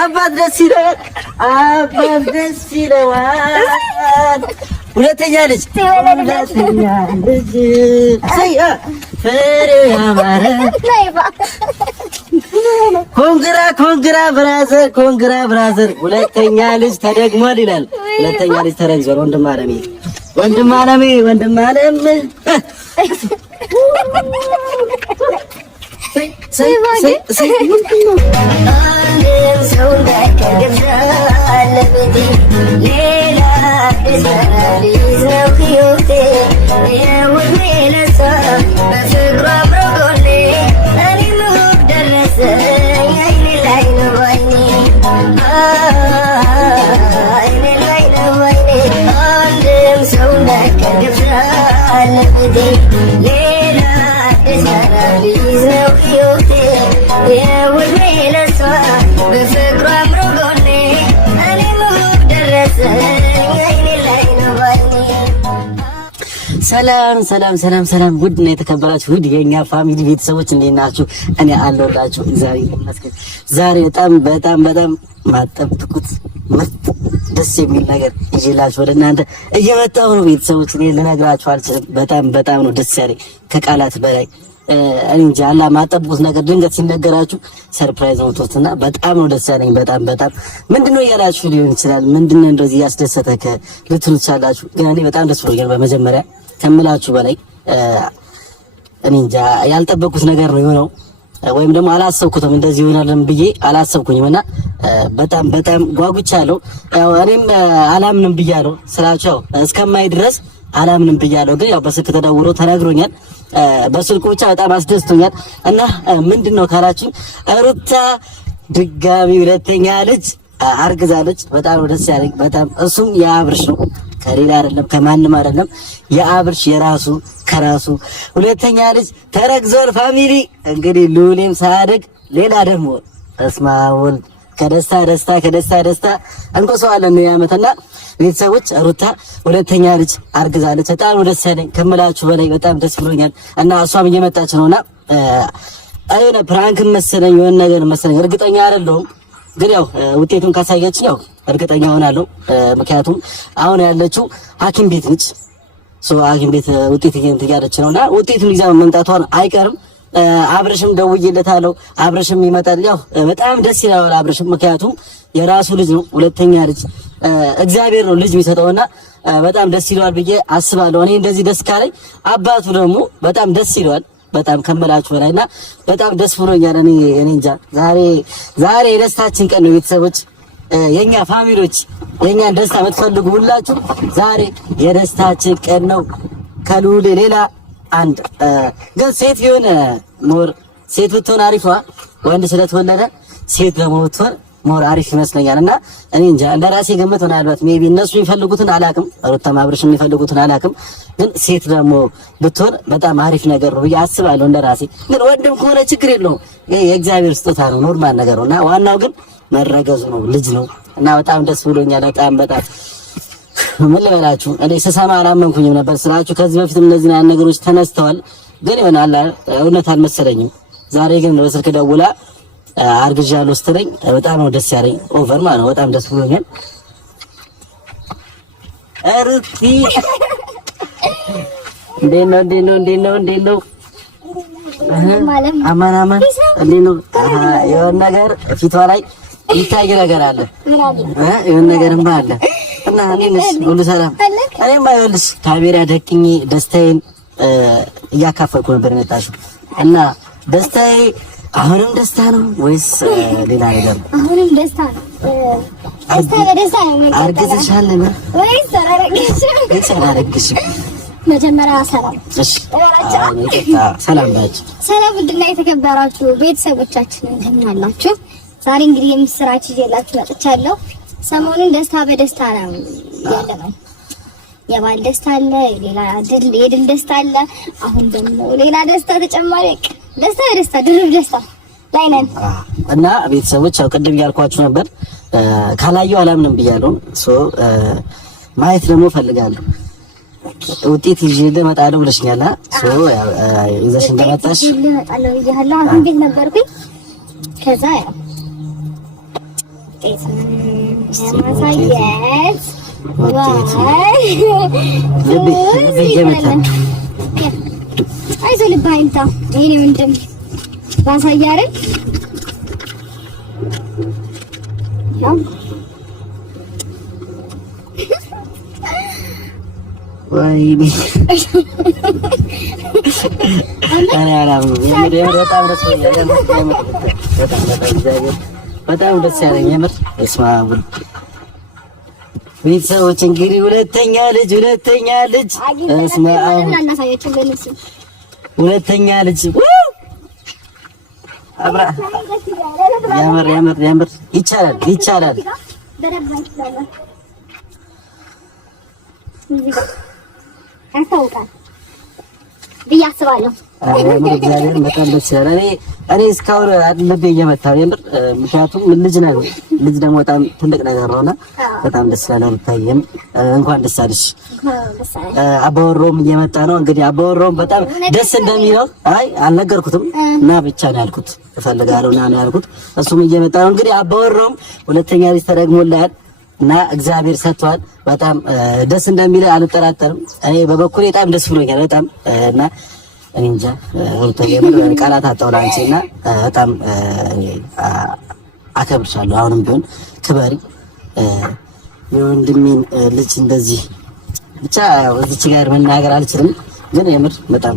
አባት ደስ ይለዋል። ሁለተኛ ልጅ ፍሬው ያማረ ኮንግራ ብራዘር ሁለተኛ ልጅ ተደግሟል ይላል። ሁለተኛ ልጅ ተረግዟል። ወንድም አለሜ ሰላም ውድ ነው የተከበራችሁ ውድ የኛ ፋሚሊ ቤተሰቦች እንዴት ናችሁ? እኔ አለሁላችሁ እግዚአብሔር ይመስገን። ዛሬ በጣም ማጠብቁት ምርጥ ደስ የሚል ነገር ይዤላችሁ ወደ እናንተ እየመጣሁ ነው ቤተሰቦች። እኔ ልነግራችሁ አልችልም። በጣም ነው ደስ ያለኝ ከቃላት በላይ። እኔ እንጃ አላ ማጠብቁት ነገር ድንገት ሲነገራችሁ ሰርፕራይዝ ነው ተውትና በጣም ነው ደስ ያለኝ። በጣም ምንድነው እያላችሁ ሊሆን ይችላል። ምንድነው እንደዚህ ያስደሰተከ ልትሉ ትችላላችሁ። ግን እኔ በጣም ደስ ብሎኛል በመጀመሪያ ከምላችሁ በላይ እኔ እንጃ ያልጠበቁት ነገር ነው የሆነው፣ ወይም ደግሞ አላሰብኩትም እንደዚህ ይሆናልን ብዬ አላሰብኩኝም እና በጣም ጓጉቻለሁ። ያው እኔም አላምንም ብያለሁ ስላቸው እስከማይ ድረስ አላምንም ብያለሁ። ግን ያው በስልክ ተደውሎ ተነግሮኛል። በስልኩ ብቻ በጣም አስደስቶኛል። እና ምንድነው ካላችሁ ሩታ ድጋሚ ሁለተኛ ልጅ አርግዛለች። በጣም ደስ ያለኝ በጣም እሱም የአብርሽ ነው ከሌላ አይደለም ከማንም አይደለም። የአብርሽ የራሱ ከራሱ ሁለተኛ ልጅ ተረግዟል። ፋሚሊ እንግዲህ ሉሌም ሳያድግ ሌላ ደግሞ ተስማውል ከደስታ እንቆሰዋለን ነው ያመተና ቤተሰቦች ሩታ ሁለተኛ ልጅ አርግዛለች። በጣም ደስ ያለኝ ከምላችሁ በላይ በጣም ደስ ብሎኛል። እና እሷም እየመጣች ነውና አይነ ፕራንክ መሰለኝ የሆነ ነገር መሰለኝ እርግጠኛ አይደለሁም። ግን ያው ውጤቱን ካሳየችኝ ያው እርግጠኛ ሆናለሁ። ምክንያቱም አሁን ያለችው ሐኪም ቤት ነች። ሐኪም ቤት ውጤት እያለች ነውና ውጤቱን ይዛ መምጣቷን አይቀርም። አብርሽም ደውዬለታለሁ። አብርሽም ይመጣል። ያው በጣም ደስ ይላል አብርሽም፣ ምክንያቱም የራሱ ልጅ ነው ሁለተኛ ልጅ እግዚአብሔር ነው ልጅ የሚሰጠውና በጣም ደስ ይለዋል ብዬ አስባለሁ። እኔ እንደዚህ ደስ ካለኝ አባቱ ደግሞ በጣም ደስ ይለዋል። በጣም ከመላችሁ በላይና በጣም ደስ ብሎኛል። እኔ እንጃ ዛሬ የደስታችን ቀን ነው ቤተሰቦች፣ የኛ ፋሚሊዎች፣ የኛን ደስታ የምትፈልጉ ሁላችሁ ዛሬ የደስታችን ቀን ነው። ከሉል ሌላ አንድ ግን ሴት የሆነ ሴት ብትሆን አሪፏ፣ ወንድ ስለተወለደ ሴት ደግሞ ብትሆን ሞር አሪፍ ይመስለኛል። እና እኔ እንጃ እንደራሴ ገመት ምናልባት ሜቢ እነሱ የሚፈልጉትን አላውቅም፣ ሩታም አብርሽም የሚፈልጉትን አላውቅም። ግን ሴት ደግሞ ብትሆን በጣም አሪፍ ነገር ነው ብዬ አስባለሁ እንደራሴ። ግን ወንድም ከሆነ ችግር የለውም፣ የእግዚአብሔር ስጦታ ነው፣ ኖርማል ነገር ነው። እና ዋናው ግን መረገዙ ነው፣ ልጅ ነው። እና በጣም ደስ ብሎኛል። በጣም ምን ልበላችሁ፣ እኔ ስሰማ አላመንኩኝም ነበር ስላችሁ። ከዚህ በፊትም እነዚህ ነገሮች ተነስተዋል፣ ግን ይሆናል እውነት አልመሰለኝም። ዛሬ ግን በስልክ ደውላ አርግዣለሁ ስትለኝ በጣም ነው ደስ ያለኝ። ኦቨር ማለት ነው። በጣም ደስ ብሎኛል። እርፊ እንዴት ነው? አማን እንዴት ነው? የሆነ ነገር ፊቷ ላይ ይታይ ነገር አለ፣ የሆነ ነገርማ አለ። እና እኔስ ሁሉ ሰላም። እኔማ ይኸውልሽ ካሜራ ደቅኜ ደስታዬን እያካፈልኩ ነበር የመጣሽው። እና ደስታዬ አሁንም ደስታ ነው ወይስ ሌላ ነገር? አሁንም ደስታ ነው። ደስታ ነው። አርግዘሻል ወይስ አላረግሽም? መጀመሪያ ሰላም። እሺ ሰላም ባችሁ። ሰላም ውድና የተከበራችሁ ቤተሰቦቻችን እንደምን አላችሁ? ዛሬ እንግዲህ የምስራች ይዤላችሁ መጥቻለሁ። ሰሞኑን ደስታ በደስታ ነው ያለነው። የባል ደስታ አለ፣ የድል ደስታ አለ። አሁን ደግሞ ሌላ ደስታ ተጨማሪ ደስታ ድርብ ደስታ ላይ ነን እና ቤተሰቦች ያው ቅድም ያልኳችሁ ነበር ካላየው አላምንም ብያለሁ። ማየት ደግሞ ፈልጋለሁ። ውጤት ይዤ እመጣለሁ ብለሽኛል። ይዘሽ እንደመጣሽ እመጣለሁ ብያለሁ። አሁን ቤት ነበርኩኝ። ከዛ ያው ማሳየት አይዞህ ልብህ አይምታ። ይሄኔ ወንድም ባሳይ አይደል ያው ወይኔ በጣም ደስ ያለኝ የምር እስማቡል ቤተሰቦች እንግዲህ ሁለተኛ ልጅ እስማቡል ሁለተኛ ልጅ አብራ ያምር ይቻላል ያስታውቃል ብዬ አስባለሁ። እግዚአብሔር በጣም ደስ ይላል። እኔ እስካሁን ልቤ እየመታ የምር ምክንያቱም ልጅ ደግሞ በጣም ትልቅ ነገር ነውና በጣም ደስ ይላል። ታየም እንኳን ደስ አለሽ። አባወራውም እየመጣ ነው እንግዲህ አባወራውም በጣም ደስ እንደሚለው አልነገርኩትም እና ብቻ ነው ያልኩት እፈልጋለሁ እና ነው ያልኩት። እሱም እየመጣ ነው እንግዲህ አባወራውም ሁለተኛ ልጅ ተደግሞልሃል እና እግዚአብሔር ሰጥቷል። በጣም ደስ እንደሚል አልጠራጠርም። እኔ በበኩሌ በጣም ደስ ብሎኛል በጣም እና እኔ እንጃ ወልተየም ቃላት አጣሁ ላንቺና በጣም አከብርሻለሁ። አሁንም ቢሆን ክበሪ። የወንድሜን ልጅ እንደዚህ ብቻ እዚች ጋር መናገር አልችልም፣ ግን የምር በጣም